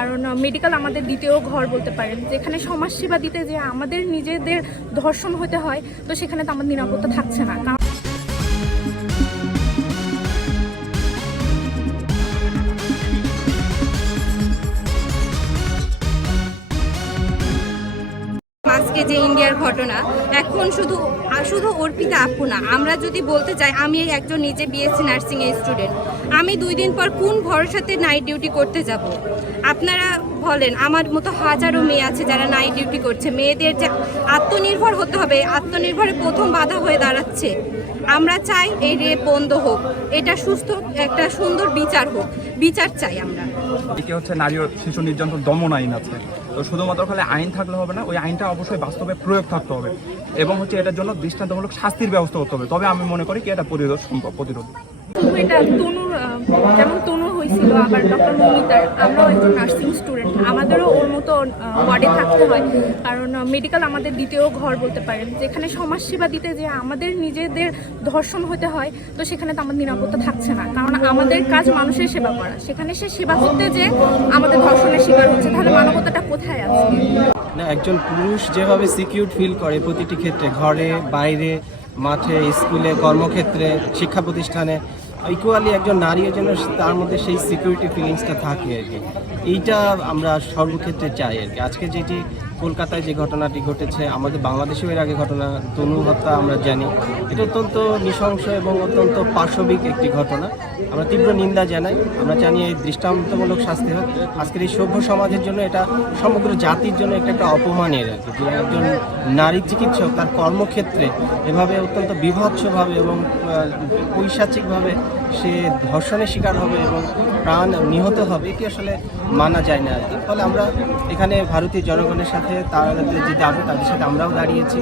কারণ মেডিকেল আমাদের দ্বিতীয় ঘর বলতে পারেন। যেখানে সমাজসেবা দিতে যে আমাদের নিজেদের ধর্ষণ হতে হয়, তো সেখানে তো আমার নিরাপত্তা থাকছে না। আজকে যে ইন্ডিয়ার ঘটনা, এখন শুধু শুধু অর্পিতা আপু না, আমরা যদি বলতে চাই, আমি একজন নিজে বিএসসি নার্সিং এর স্টুডেন্ট আমি দুই দিন পর কোন ভরসাতে নাইট ডিউটি করতে যাব? আপনারা বলেন, আমার মতো হাজারো মেয়ে আছে যারা নাইট ডিউটি করছে, মেয়েদের যে আত্মনির্ভর হতে হবে, আত্মনির্ভরে প্রথম বাধা হয়ে দাঁড়াচ্ছে। আমরা চাই এই রেপ বন্ধ হোক, এটা সুস্থ, একটা সুন্দর বিচার হোক, বিচার চাই আমরা। হচ্ছে নারী শিশু নির্যাতন দমন আইন আছে। তো শুধুমাত্র খালি আইন থাকলে হবে না, ওই আইনটা অবশ্যই বাস্তবে প্রয়োগ থাকতে হবে এবং হচ্ছে এটার জন্য দৃষ্টান্তমূলক শাস্তির ব্যবস্থা করতে হবে। তবে আমি মনে করি কি এটা প্রতিরোধ সম্ভব প্রতিরোধ। শুধু এটা তনুর যেমন ডক্টর নার্সিং স্টুডেন্ট, আমাদেরও কারণ মেডিকেল আমাদের ঘর যেখানে দিতে যে আমাদের নিজেদের ধর্ষণ হতে হয়, তো সেখানে তো আমার নিরাপত্তা থাকছে না। কারণ, আমাদের কাজ মানুষের সেবা করা। সেখানে সে সেবা করতে যে আমাদের ধর্ষণের শিকার হচ্ছে, তাহলে মানবতাটা কোথায় আছে? না, একজন পুরুষ যেভাবে সিকিউর ফিল করে প্রতিটি ক্ষেত্রে, ঘরে, বাইরে, মাঠে, স্কুলে, কর্মক্ষেত্রে, শিক্ষা প্রতিষ্ঠানে ইকুয়ালি একজন নারীও যেন তার মধ্যে সেই সিকিউরিটি ফিলিংসটা থাকে আর কি। এইটা আমরা সর্বক্ষেত্রে চাই আর কি। আজকে যেটি কলকাতায় যে ঘটনাটি ঘটেছে, আমাদের বাংলাদেশেও এর আগে ঘটনা, তনু হত্যা আমরা জানি। এটা অত্যন্ত নৃশংস এবং অত্যন্ত পার্শ্ববিক একটি ঘটনা। আমরা তীব্র নিন্দা জানাই। আমরা জানি এই দৃষ্টান্তমূলক শাস্তি হোক। আজকের এই সভ্য সমাজের জন্য এটা সমগ্র জাতির জন্য একটা একটা অপমানের যে একজন নারী চিকিৎসক তার কর্মক্ষেত্রে এভাবে অত্যন্ত বিভৎসভাবে এবং পৈশাচিকভাবে সে ধর্ষণের শিকার হবে এবং প্রাণ নিহত হবে, এটি আসলে মানা যায় না আর কি। ফলে আমরা এখানে ভারতীয় জনগণের সাথে তাদের যে দাবি, তাদের সাথে আমরাও দাঁড়িয়েছি।